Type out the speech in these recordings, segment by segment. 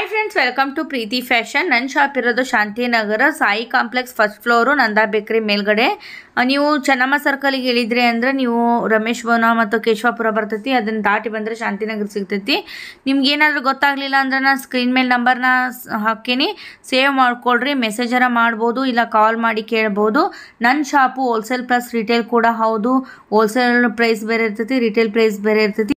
Hi friends, welcome to Preethi fashion. ನನ್ನ shop ಇರೋದು Shantinagar Sai complex first floor, Nanda bakery ಮೇಲ್ಗಡೆ. ನೀವು ಚೆನ್ನಮ್ಮ ಸರ್ಕಲ್ಗೆ ಇಳಿದ್ರಿ ಅಂದರೆ ನೀವು ರಮೇಶ್ ಭವನ ಮತ್ತು ಕೇಶವಾಪುರ ಬರ್ತೈತಿ. ಅದನ್ನು ದಾಟಿ ಬಂದರೆ ಶಾಂತಿನಗರ ಸಿಗ್ತೈತಿ. ನಿಮ್ಗೆ ಏನಾದರೂ ಗೊತ್ತಾಗಲಿಲ್ಲ ಅಂದ್ರೆ ನಾನು ಸ್ಕ್ರೀನ್ ಮೇಲೆ ನಂಬರ್ನ ಹಾಕೀನಿ, ಸೇವ್ ಮಾಡ್ಕೊಳ್ರಿ. ಮೆಸೇಜರ ಮಾಡ್ಬೋದು, ಇಲ್ಲ ಕಾಲ್ ಮಾಡಿ ಕೇಳ್ಬೋದು. ನನ್ನ ಶಾಪು ಹೋಲ್ಸೇಲ್ ಪ್ಲಸ್ ರಿಟೇಲ್ ಕೂಡ ಹೌದು. ಹೋಲ್ಸೇಲ್ ಪ್ರೈಸ್ ಬೇರೆ ಇರ್ತೈತಿ, ರಿಟೇಲ್ ಪ್ರೈಸ್ ಬೇರೆ ಇರ್ತೈತಿ.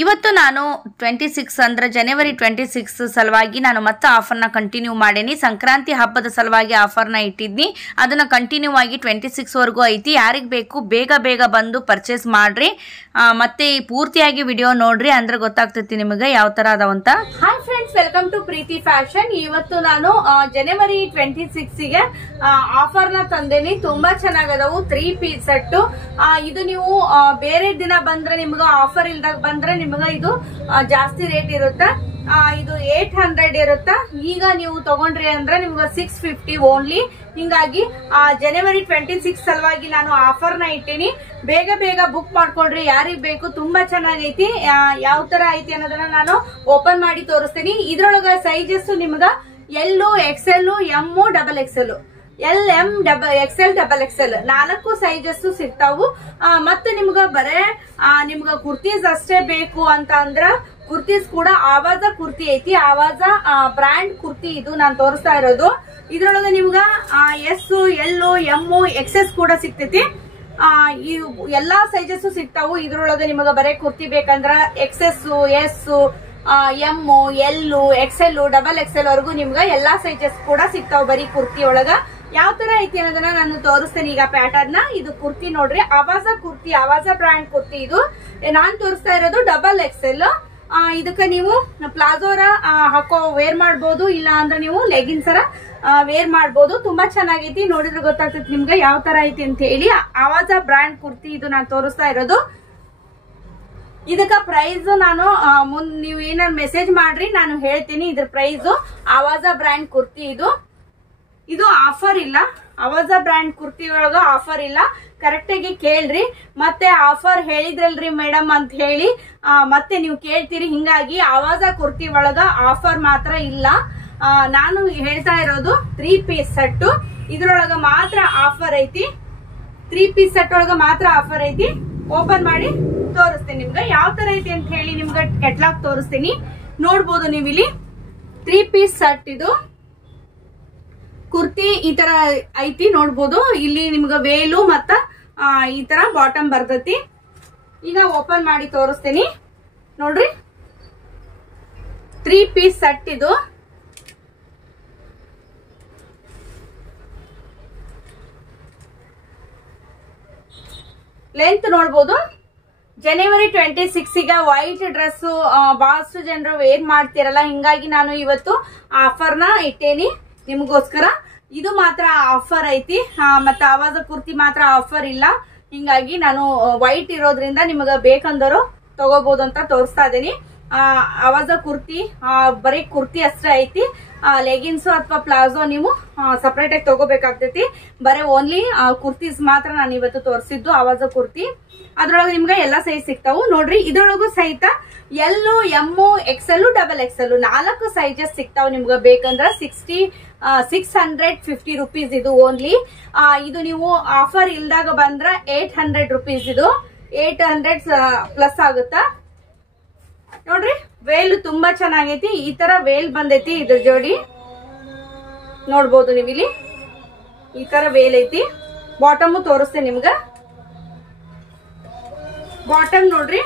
ಇವತ್ತು ನಾನು 26 ಅಂದರೆ ಜನವರಿ 26 ಸಲುವಾಗಿ ನಾನು ಮತ್ತೆ ಆಫರ್ನ ಕಂಟಿನ್ಯೂ ಮಾಡೀನಿ. ಸಂಕ್ರಾಂತಿ ಹಬ್ಬದ ಸಲುವಾಗಿ ಆಫರ್ನ ಇಟ್ಟಿದ್ನಿ, ಅದನ್ನು ಕಂಟಿನ್ಯೂ ಆಗಿ 26ವರೆಗೂ ಐತಿ. ಯಾರಿಗೆ ಬೇಕು ಬೇಗ ಬಂದು ಪರ್ಚೇಸ್ ಮಾಡಿರಿ. ಮತ್ತೆ ಪೂರ್ತಿಯಾಗಿ ವಿಡಿಯೋ ನೋಡ್ರಿ, ಅಂದ್ರೆ ಗೊತ್ತಾಗ್ತೈತಿ ನಿಮಗೆ ಯಾವ ಥರ ಅದಾವಂತ. Hi friends, welcome to Preethi fashion. ಇವತ್ತು ನಾನು ಜನವರಿ 26ಗೆ ಆಫರ್ನ ತಂದೇನಿ. ತುಂಬಾ ಚೆನ್ನಾಗದವು. 3 ಪೀಸ್ ಸೆಟ್ಟು. ಇದು ನೀವು ಬೇರೆ ದಿನ ಬಂದ್ರೆ ನಿಮ್ಗೆ ಆಫರ್ ಇಲ್ದಾಗ ಬಂದ್ರೆ ನಿಮಗ ಇದು ಜಾಸ್ತಿ ರೇಟ್ ಇರುತ್ತೆ. ಇದು 800 ಇರುತ್ತ. ಈಗ ನೀವು ತಗೊಂಡ್ರಿ ಅಂದ್ರೆ ನಿಮ್ಗೆ 650 ಓನ್ಲಿ. ಹಿಂಗಾಗಿ ಜನವರಿ 26 ಸಲುವಾಗಿ ನಾನು ಆಫರ್ನ ಇಟ್ಟೀನಿ. ಬೇಗ ಬುಕ್ ಮಾಡ್ಕೊಳ್ರಿ, ಯಾರಿಗ್ ಬೇಕು. ತುಂಬಾ ಚೆನ್ನಾಗೈತಿ. ಯಾವ ತರ ಐತಿ ಅನ್ನೋದನ್ನ ನಾನು ಓಪನ್ ಮಾಡಿ ತೋರಿಸ್ತೀನಿ. ಇದ್ರೊಳಗ ಸೈಜಸ್ ನಿಮ್ಗ L, XL, M, XXL, LM, XL, XXL 4 sizes ಸಿಗ್ತಾವು. ಮತ್ತೆ ನಿಮ್ಗ ಬರೇ ನಿಮ್ಗ ಕುರ್ತೀಸ್ ಅಷ್ಟೇ ಬೇಕು ಅಂತ ಅಂದ್ರ ಕುರ್ತೀಸ್ ಕೂಡ ಆವಾಜ ಕುರ್ತಿ ಐತಿ. ಆವಾಜ ಬ್ರ್ಯಾಂಡ್ ಕುರ್ತಿ ಇದು ನಾನು ತೋರಿಸ್ತಾ ಇರೋದು. ಇದ್ರೊಳಗ ನಿಮ್ಗ S, L, M, XS ಕೂಡ ಸಿಗ್ತೈತಿ. ಎಲ್ಲಾ ಸೈಜಸ್ ಸಿಗ್ತಾವು. ಇದ್ರೊಳಗ ನಿಮಗ ಬರೇ ಕುರ್ತಿ ಬೇಕಂದ್ರ XS, S, M, L, XL, XXL ವರೆಗೂ ನಿಮ್ಗ ಎಲ್ಲಾ ಸೈಜಸ್ ಕೂಡ ಸಿಗ್ತಾವ ಬರೀ ಕುರ್ತಿ ಒಳಗ. ಯಾವ ತರ ಐತಿ ಅನ್ನೋದನ್ನ ನಾನು ತೋರಿಸ್ತೇನೆ ಈಗ ಪ್ಯಾಟರ್ನ್. ಇದು ಕುರ್ತಿ ನೋಡ್ರಿ, ಆವಾಜ ಕುರ್ತಿ, ಆವಾಜ ಬ್ರ್ಯಾಂಡ್ ಕುರ್ತಿ. ಇದು ನಾನ್ ತೋರಿಸ್ತಾ ಇರೋದು XXL. ಇದಕ್ಕ ನೀವು ಪ್ಲಾಜೋರ ಹಾಕೋ ವೇರ್ ಮಾಡ್ಬೋದು, ಇಲ್ಲ ಅಂದ್ರೆ ನೀವು ಲೆಗಿನ್ಸರ ವೇರ್ ಮಾಡ್ಬೋದು. ತುಂಬಾ ಚೆನ್ನಾಗೈತಿ. ನೋಡಿದ್ರೆ ಗೊತ್ತಾಗ್ತೈತಿ ನಿಮ್ಗೆ ಯಾವ ತರ ಐತಿ ಅಂತ ಹೇಳಿ. ಆವಾಜ ಬ್ರ್ಯಾಂಡ್ ಕುರ್ತಿ ಇದು ನಾನು ತೋರಿಸ್ತಾ ಇರೋದು. ಇದಕ್ಕ ಪ್ರೈಸ್ ನಾನು ನೀವು ಏನಾದ್ರು ಮೆಸೇಜ್ ಮಾಡ್ರಿ, ನಾನು ಹೇಳ್ತೀನಿ ಇದ್ರ ಪ್ರೈಸ್. ಆವಾಜ ಬ್ರ್ಯಾಂಡ್ ಕುರ್ತಿ ಇದು ಆಫರ್ ಇಲ್ಲ. ಆವಾಜ ಬ್ರ್ಯಾಂಡ್ ಕುರ್ತಿ ಒಳಗ ಆಫರ್ ಇಲ್ಲ. ಕರೆಕ್ಟ್ ಆಗಿ ಕೇಳ್ರಿ. ಮತ್ತೆ ಆಫರ್ ಹೇಳಿದ್ರಲ್ರಿ ಮೇಡಮ್ ಅಂತ ಹೇಳಿ ಮತ್ತೆ ನೀವು ಕೇಳ್ತೀರಿ. ಹಿಂಗಾಗಿ ಆವಾಜ ಕುರ್ತಿ ಒಳಗ ಆಫರ್ ಮಾತ್ರ ಇಲ್ಲ. ನಾನು ಹೇಳ್ತಾ ಇರೋದು 3 ಪೀಸ್ ಸೆಟ್. ಇದ್ರೊಳಗ ಮಾತ್ರ ಆಫರ್ ಐತಿ. 3 ಪೀಸ್ ಸೆಟ್ ಒಳಗ ಮಾತ್ರ ಆಫರ್ ಐತಿ. ಓಪನ್ ಮಾಡಿ ತೋರಿಸ್ತೀನಿ ನಿಮ್ಗೆ ಯಾವ ತರ ಐತಿ ಅಂತ ಹೇಳಿ. ನಿಮ್ಗೆ ಕೆಟ್ಲಾಗ್ ತೋರಿಸ್ತೀನಿ, ನೋಡ್ಬೋದು ನೀವು ಇಲ್ಲಿ. 3 ಪೀಸ್ ಸೆಟ್ ಇದು ಕುರ್ತಿ ಈ ತರ ಐತಿ, ನೋಡ್ಬೋದು. ಇಲ್ಲಿ ನಿಮ್ಗ ವೇಲು ಮತ್ತ ಈ ತರ ಬಾಟಮ್ ಬರ್ತೈತಿ. ಈಗ ಓಪನ್ ಮಾಡಿ ತೋರಿಸ್ತೀನಿ ನೋಡ್ರಿ. 3 ಪೀಸ್ ಸೆಟ್ ಇದು. ಲೆಂತ್ ನೋಡ್ಬೋದು. ಜನವರಿ 26ಗ ವೈಟ್ ಡ್ರೆಸ್ ಬಹಳಷ್ಟು ಜನರು ವೇರ್ ಮಾಡ್ತಿರಲ್ಲ, ಹಿಂಗಾಗಿ ನಾನು ಇವತ್ತು ಆಫರ್ನ ಇಟ್ಟೇನಿ ನಿಮಗೋಸ್ಕರ. ಇದು ಮಾತ್ರ ಆಫರ್ ಐತಿ. ಮತ್ತೆ ಆವಾಜ ಕುರ್ತಿ ಮಾತ್ರ ಆಫರ್ ಇಲ್ಲ. ಹಿಂಗಾಗಿ ನಾನು ವೈಟ್ ಇರೋದ್ರಿಂದ ನಿಮಗ ಬೇಕಂದರು ತಗೋಬಹುದು ಅಂತ ತೋರಿಸ್ತಾ ಇದೀನಿ. ಆವಾಜ ಕುರ್ತಿ ಬರೀ ಕುರ್ತಿ ಅಷ್ಟೇ ಐತಿ. ಲೆಗಿನ್ಸ್ ಅಥವಾ ಪ್ಲಾಜೋ ನೀವು ಸಪರೇಟ್ ಆಗಿ ತಗೋಬೇಕಾಗ್ತೈತಿ. ಬರೀ ಓನ್ಲಿ ಕುರ್ತೀಸ್ ಮಾತ್ರ ನಾನು ಇವತ್ತು ತೋರಿಸಿದ್ದು ಆವಾಜ ಕುರ್ತಿ. ಅದ್ರೊಳಗೆ ನಿಮ್ಗೆ ಎಲ್ಲಾ ಸೈಜ್ ಸಿಗ್ತಾವು ನೋಡ್ರಿ. ಇದ್ರೊಳಗು ಸಹಿತ L, M, XL, XXL 4 sizes ಸಿಗ್ತಾವ. ನಿಮ್ಗೆ ಬೇಕಂದ್ರ 650 ರುಪೀಸ್ ಇದು ಓನ್ಲಿ. ಇದು ನೀವು ಆಫರ್ ಇಲ್ದಾಗ ಬಂದ್ರ 800 ರುಪೀಸ್. ಇದು 800 ಪ್ಲಸ್ ಆಗುತ್ತಾ ನೋಡ್ರಿ. ವೇಲ್ ತುಂಬಾ ಚೆನ್ನಾಗೈತಿ. ಈ ತರ ವೇಲ್ ಬಂದೈತಿ ಇದ್ರ ಜೋಡಿ, ನೋಡ್ಬೋದು ನೀವು ಇಲ್ಲಿ. ಈ ತರ ವೇಲ್ ಐತಿ. ಬಾಟಮ್ ತೋರಿಸ್ತೇನೆ ನಿಮ್ಗ. ಬಾಟಮ್ ನೋಡ್ರಿ,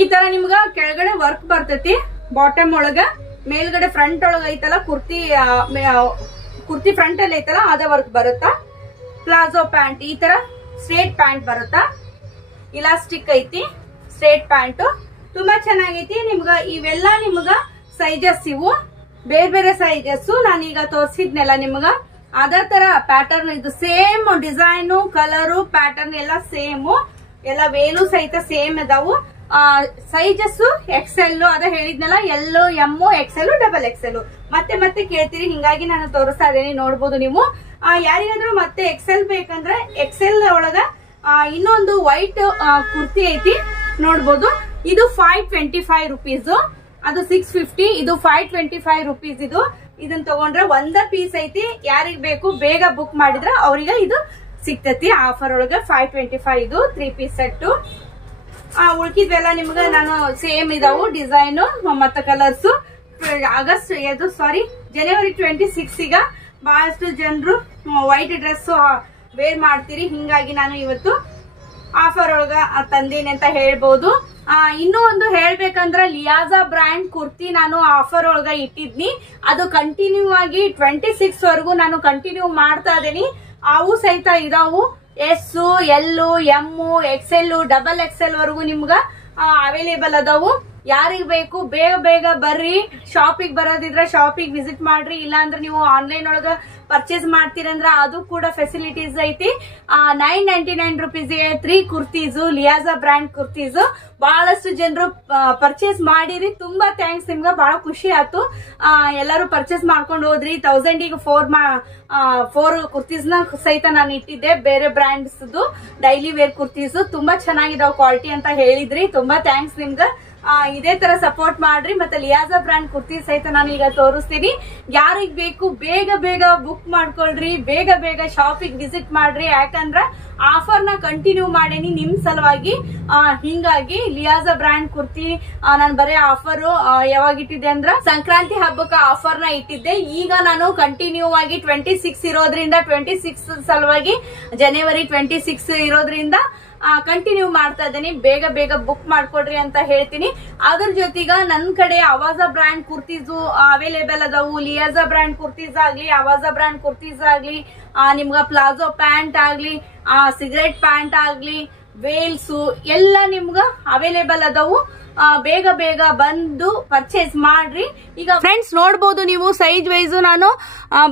ಈ ತರ ನಿಮ್ಗ ಕೆಳಗಡೆ ವರ್ಕ್ ಬರ್ತೈತಿ ಬಾಟಮ್ ಒಳಗ. ಮೇಲ್ಗಡೆ ಫ್ರಂಟ್ ಒಳಗ ಐತಲ್ಲ ಕುರ್ತಿ ಫ್ರಂಟ್ ಅಲ್ಲಿ ಐತಲ್ಲ ಅದ ವರ್ಕ್ ಬರುತ್ತಾ. ಪ್ಲಾಜೋ ಪ್ಯಾಂಟ್ ಈ ತರ ಸ್ಟ್ರೇಟ್ ಪ್ಯಾಂಟ್ ಬರುತ್ತಾ. ಇಲಾಸ್ಟಿಕ್ ಐತಿ ಸ್ಟ್ರೇಟ್ ಪ್ಯಾಂಟ್. ತುಂಬಾ ಚೆನ್ನಾಗೈತಿ. ನಿಮ್ಗ ಇವೆಲ್ಲ ನಿಮ್ಗ ಸೈಜಸ್ ಇವು ಬೇರೆ ಸೈಜಸ್. ನಾನೀಗ ತೋರಿಸಿದ್ನೆಲ್ಲ ನಿಮ್ಗ ಅದೇ ತರ ಪ್ಯಾಟರ್ನ್. ಇದು ಸೇಮ್ ಡಿಸೈನು, ಕಲರು, ಪ್ಯಾಟರ್ನ್ ಎಲ್ಲ ಸೇಮ್. ಎಲ್ಲ ವೇಲು ಸಹಿತ ಸೇಮ್ ಅದಾವು. ಸೈಜಸ್ XL ಅದ ಹೇಳಿದ್ನಲ್ಲ, L, M, XL, XXL ಮತ್ತೆ ಕೇಳ್ತೀರಿ. ಹಿಂಗಾಗಿ ನಾನು ತೋರಿಸ್ತಾ ಇದ್ದೀನಿ, ನೋಡ್ಬೋದು ನೀವು. ಯಾರಿಗಾದ್ರೂ ಮತ್ತೆ XL ಬೇಕಂದ್ರೆ XL ಒಳಗ ಇನ್ನೊಂದು ವೈಟ್ ಕುರ್ತಿ ಐತಿ, ನೋಡ್ಬೋದು. ಇದು 525 ರುಪೀಸ್. ಅದು 650, ಇದು 525 rupees. ಇದನ್ನ ತಗೊಂಡ್ರೆ ಒಂದ ಪೀಸ್ ಐತಿ. ಯಾರಿಗ್ ಬೇಕು ಬೇಗ ಬುಕ್ ಮಾಡಿದ್ರ ಅವ್ರಿಗೆ ಇದು ಸಿಗ್ತತಿ ಆಫರ್ ಒಳಗ. 525 ಇದು 3 piece ಸೆಟ್. ಉಳ್ಕಿದ್ವೆಲ್ಲ ನಿಮ್ಗ ನಾನು ಸೇಮ್ ಇದಾವು ಡಿಸೈನ್ ಮತ್ತ ಕಲರ್ಸ್. ಜನವರಿ 26 ಬಹಳಷ್ಟು ಜನರು ವೈಟ್ ಡ್ರೆಸ್ ವೇರ್ ಮಾಡ್ತೀರಿ, ಹಿಂಗಾಗಿ ನಾನು ಇವತ್ತು ಆಫರ್ ಒಳಗ ತಂದೇನೆ ಅಂತ ಹೇಳ್ಬೋದು. ಇನ್ನೂ ಒಂದು ಹೇಳ್ಬೇಕಂದ್ರ ಲಿಯಾಜಾ ಬ್ರ್ಯಾಂಡ್ ಕುರ್ತಿ ನಾನು ಆಫರ್ ಒಳಗ ಇಟ್ಟಿದ್ನಿ. ಅದು ಕಂಟಿನ್ಯೂ ಆಗಿ 26 ವರೆಗೂ ನಾನು ಕಂಟಿನ್ಯೂ ಮಾಡ್ತಾ ಇದ್ದೀನಿ. ಅವು ಸಹಿತ ಇದಾವು. S, L, M, XL, XXL ವರೆಗೂ ನಿಮ್ಗ ಅವೈಲೇಬಲ್ ಅದಾವು. ಯಾರಿಗ್ ಬೇಕು ಬೇಗ ಬೇಗ ಬರ್ರಿ. ಶಾಪಿಗೆ ಬರೋದಿದ್ರ ಶಾಪಿಗೆ ವಿಸಿಟ್ ಮಾಡ್ರಿ. ಇಲ್ಲಾಂದ್ರೆ ನೀವು ಆನ್ಲೈನ್ ಒಳಗ ಪರ್ಚೇಸ್ ಮಾಡ್ತೀರಂದ್ರ ಅದು ಕೂಡ ಫೆಸಿಲಿಟೀಸ್ ಐತಿ. 999 rupeesಗೆ 3 ಕುರ್ತೀಸ್, ಲಿಯಾಜಾ ಬ್ರ್ಯಾಂಡ್ ಕುರ್ತೀಸ್. ಬಹಳಷ್ಟು ಜನರು ಪರ್ಚೇಸ್ ಮಾಡಿರಿ. ತುಂಬಾ ಥ್ಯಾಂಕ್ಸ್ ನಿಮ್ಗ, ಬಹಳ ಖುಷಿ ಆಯ್ತು. ಎಲ್ಲರೂ ಪರ್ಚೇಸ್ ಮಾಡ್ಕೊಂಡು ಹೋದ್ರಿ. 1000ಗೆ 4 ಕುರ್ತೀಸ್ ನ ಸಹಿತ ನಾನು ಇಟ್ಟಿದ್ದೆ. ಬೇರೆ ಬ್ರ್ಯಾಂಡ್ಸ್ ಡೈಲಿ ವೇರ್ ಕುರ್ತೀಸ್ ತುಂಬಾ ಚೆನ್ನಾಗಿದಾವ್ ಕ್ವಾಲಿಟಿ ಅಂತ ಹೇಳಿದ್ರಿ. ತುಂಬಾ ಥ್ಯಾಂಕ್ಸ್ ನಿಮ್ಗ. ಇದೇ ತರ ಸಪೋರ್ಟ್ ಮಾಡ್ರಿ. ಮತ್ತೆ ಲಿಯಾಜಾ ಬ್ರ್ಯಾಂಡ್ ಕುರ್ತಿ ಸಹಿತ ನಾನು ಈಗ ತೋರಿಸ್ತೀನಿ. ಯಾರಿಗ್ ಬೇಕು ಬೇಗ ಬೇಗ ಬುಕ್ ಮಾಡ್ಕೊಳ್ರಿ. ಬೇಗ ಬೇಗ ಶಾಪಿಗೆ ವಿಸಿಟ್ ಮಾಡ್ರಿ. ಯಾಕಂದ್ರ ಆಫರ್ ನ ಕಂಟಿನ್ಯೂ ಮಾಡೇನಿ ನಿಮ್ ಸಲುವಾಗಿ. ಹಿಂಗಾಗಿ ಲಿಯಾಜಾ ಬ್ರ್ಯಾಂಡ್ ಕುರ್ತಿ ನಾನು ಬರೀ ಆಫರ್ ಯಾವಾಗ ಇಟ್ಟಿದ್ದೆ ಅಂದ್ರ ಸಂಕ್ರಾಂತಿ ಹಬ್ಬಕ್ಕೆ ಆಫರ್ ನ ಇಟ್ಟಿದ್ದೆ. ಈಗ ನಾನು ಕಂಟಿನ್ಯೂ ಆಗಿ 26 ಇರೋದ್ರಿಂದ 26 ಸಲುವಾಗಿ ಜನವರಿ 26 ಇರೋದ್ರಿಂದ ಕಂಟಿನ್ಯೂ ಮಾಡ್ತಾ ಇದ್ದೀನಿ. ಬೇಗ ಬೇಗ ಬುಕ್ ಮಾಡ್ಕೊಡ್ರಿ ಅಂತ ಹೇಳ್ತೀನಿ. ಅದ್ರ ಜೊತೆಗ ನನ್ ಕಡೆ ಅವಾಜಾ ಬ್ರ್ಯಾಂಡ್ ಕುರ್ತೀಸ್ ಅವೈಲೇಬಲ್ ಅದಾವು. ಲಿಯಾಜಾ ಬ್ರ್ಯಾಂಡ್ ಕುರ್ತೀಸ್ ಆಗ್ಲಿ, ಅವಾಜಾ ಬ್ರ್ಯಾಂಡ್ ಕುರ್ತೀಸ್ ಆಗ್ಲಿ, ನಿಮ್ಗ ಪ್ಲಾಜೋ ಪ್ಯಾಂಟ್ ಆಗ್ಲಿ, ಸಿಗರೇಟ್ ಪ್ಯಾಂಟ್ ಆಗ್ಲಿ, ವೇಲ್ಸ್ ಎಲ್ಲ ನಿಮ್ಗ ಅವೈಲೇಬಲ್ ಅದಾವು. ಬೇಗ ಬೇಗ ಬಂದು ಪರ್ಚೇಸ್ ಮಾಡ್ರಿ. ಈಗ ಫ್ರೆಂಡ್ಸ್ ನೋಡಬಹುದು ನೀವು ಸೈಜ್ ವೈಸ್ ನಾನು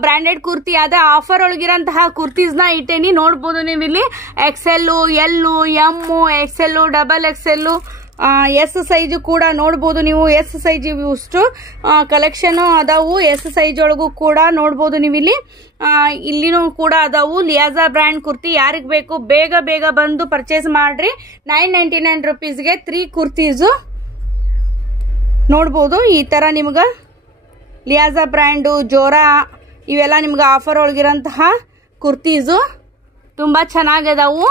ಬ್ರಾಂಡೆಡ್ ಕುರ್ತಿ ಅದೇ ಆಫರ್ ಒಳಗಿರಂತಹ ಕುರ್ತೀಸ್ ನ ಇಟ್ಟೇನಿ. ನೋಡಬಹುದು ನೀವು ಇಲ್ಲಿ XL, L, M, XL, XXL, S size ಕೂಡ ನೋಡಬಹುದು ನೀವು. ಎಸ್ ಸೈಜ್ ಇಷ್ಟು ಕಲೆಕ್ಷನ್ ಅದಾವು. ಎಸ್ ಸೈಜ್ ಒಳಗೂ ಕೂಡ ನೋಡಬಹುದು ನೀವು ಇಲ್ಲಿನೂ ಕೂಡ ಅದಾವು. ಲಿಯಾಜಾ ಬ್ರ್ಯಾಂಡ್ ಕುರ್ತಿ ಯಾರಿಗ್ ಬೇಕು ಬೇಗ ಬೇಗ ಬಂದು ಪರ್ಚೇಸ್ ಮಾಡ್ರಿ. 999 rupeesಗೆ 3 ಕುರ್ತೀಸ್ ನೋಡಬಹುದು. ಈ ತರ ನಿಮ್ಗ ಲಿಯಾಜಾ ಬ್ರ್ಯಾಂಡು, ಜೋರಾ ಇವೆಲ್ಲ ನಿಮ್ಗೆ ಆಫರ್ ಒಳಗಿರಂತಹ ಕುರ್ತೀಸು ತುಂಬಾ ಚೆನ್ನಾಗದಾವು.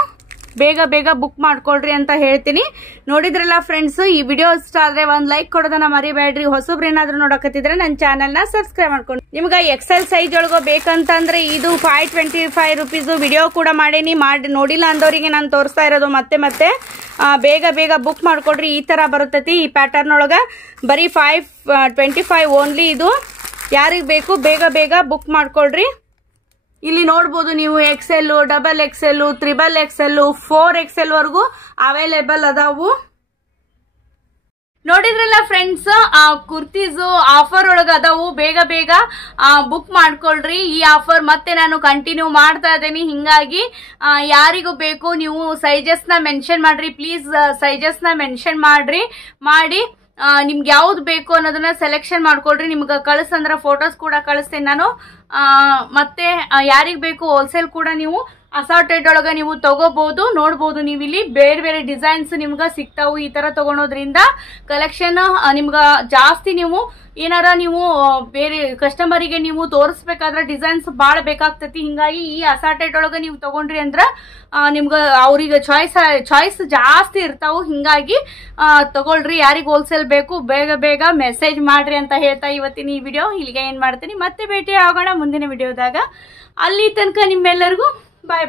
ಬೇಗ ಬೇಗ ಬುಕ್ ಮಾಡ್ಕೊಳ್ರಿ ಅಂತ ಹೇಳ್ತೀನಿ. ನೋಡಿದ್ರಲ್ಲ ಫ್ರೆಂಡ್ಸ್, ಈ ವಿಡಿಯೋ ಇಷ್ಟ ಆದ್ರೆ ಒಂದ್ ಲೈಕ್ ಕೊಡೋದನ್ನ ಮರಿಬೇಡ್ರಿ. ಹೊಸಬ್ರು ಏನಾದ್ರು ನೋಡಕತ್ತಿದ್ರೆ ನನ್ನ ಚಾನೆಲ್ ನ ಸಬ್ಸ್ಕ್ರೈಬ್ ಮಾಡ್ಕೊಂಡು. ನಿಮ್ಗೆ XL ಸೈಜ್ ಒಳಗೋ ಬೇಕಂತಂದ್ರೆ ಇದು 525 rupees ವಿಡಿಯೋ ಕೂಡ ಮಾಡೇನಿ. ನೋಡಿಲ್ಲ ಅಂದವರಿಗೆ ನಾನು ತೋರಿಸ್ತಾ ಇರೋದು ಮತ್ತೆ ಬೇಗ ಬೇಗ ಬುಕ್ ಮಾಡ್ಕೊಡ್ರಿ. ಈ ತರ ಬರುತ್ತೈತಿ ಈ ಪ್ಯಾಟರ್ನ್ ಒಳಗ. ಬರೀ 525 ಓನ್ಲಿ ಇದು. ಯಾರಿಗ್ ಬೇಕು ಬೇಗ ಬೇಗ ಬುಕ್ ಮಾಡ್ಕೊಳ್ರಿ. ಇಲ್ಲಿ ನೋಡಬಹುದು ನೀವು XL, XXL, XXL, 4XL ವರೆಗೂ ಅವೈಲೇಬಲ್ ಅದಾವು. ನೋಡಿದ್ರಲ್ಲ ಫ್ರೆಂಡ್ಸ್, ಕುರ್ತೀಸ್ ಆಫರ್ ಒಳಗ ಅದಾವು. ಬೇಗ ಬೇಗ ಬುಕ್ ಮಾಡ್ಕೊಳ್ರಿ. ಈ ಆಫರ್ ಮತ್ತೆ ನಾನು ಕಂಟಿನ್ಯೂ ಮಾಡ್ತಾ ಇದ್ದೀನಿ. ಹಿಂಗಾಗಿ ಯಾರಿಗೂ ಬೇಕು ನೀವು ಸೈಜಸ್ ನ ಮೆನ್ಷನ್ ಮಾಡ್ರಿ. ಪ್ಲೀಸ್ ಸೈಜಸ್ ನ ಮೆನ್ಷನ್ ಮಾಡಿ ನಿಮ್ಗೆ ಯಾವ್ದು ಬೇಕು ಅನ್ನೋದನ್ನ ಸೆಲೆಕ್ಷನ್ ಮಾಡ್ಕೊಳ್ರಿ. ನಿಮ್ಗೆ ಕಳಿಸಂದ್ರ ಫೋಟೋಸ್ ಕೂಡ ಕಳಿಸ್ತೇನೆ ನಾನು. ಮತ್ತೆ ಯಾರಿಗ್ ಬೇಕು ಹೋಲ್ಸೇಲ್ ಕೂಡ ನೀವು ಅಸಾರ್ಟೆಡ್ ಒಳಗ ನೀವು ತಗೋಬಹುದು. ನೋಡಬಹುದು ನೀವು ಇಲ್ಲಿ ಬೇರೆ ಬೇರೆ ಡಿಸೈನ್ಸ್ ನಿಮ್ಗ ಸಿಗ್ತಾವು. ಈ ತರ ತಗೊಳೋದ್ರಿಂದ ಕಲೆಕ್ಷನ್ ನಿಮ್ಗ ಜಾಸ್ತಿ ನೀವು ಏನಾರ ನೀವು ಬೇರೆ ಕಸ್ಟಮರಿಗೆ ನೀವು ತೋರಿಸ್ಬೇಕಾದ್ರೆ ಡಿಸೈನ್ಸ್ ಬಾಳ ಬೇಕಾಗ್ತತಿ. ಹಿಂಗಾಗಿ ಈ ಅಸಾರ್ಟೆಡ್ ಒಳಗ ನೀವು ತಗೊಂಡ್ರಿ ಅಂದ್ರ ನಿಮ್ಗ ಅವ್ರಿಗೆ ಚಾಯ್ಸ್ ಜಾಸ್ತಿ ಇರ್ತಾವು. ಹಿಂಗಾಗಿ ತಗೊಳ್ರಿ. ಯಾರಿಗೆ ಹೋಲ್ಸೇಲ್ ಬೇಕು ಬೇಗ ಬೇಗ ಮೆಸೇಜ್ ಮಾಡ್ರಿ ಅಂತ ಹೇಳ್ತಾ ಇವತ್ತಿನ ಈ ವಿಡಿಯೋ ಇಲ್ಲಿಗೆ ಏನ್ ಮಾಡ್ತೀನಿ. ಮತ್ತೆ ಭೇಟಿ ಆಗೋಣ ಮುಂದಿನ ವಿಡಿಯೋದಾಗ. ಅಲ್ಲಿ ತನಕ ನಿಮ್ಮೆಲ್ಲರಿಗೂ ಬಾಯ್.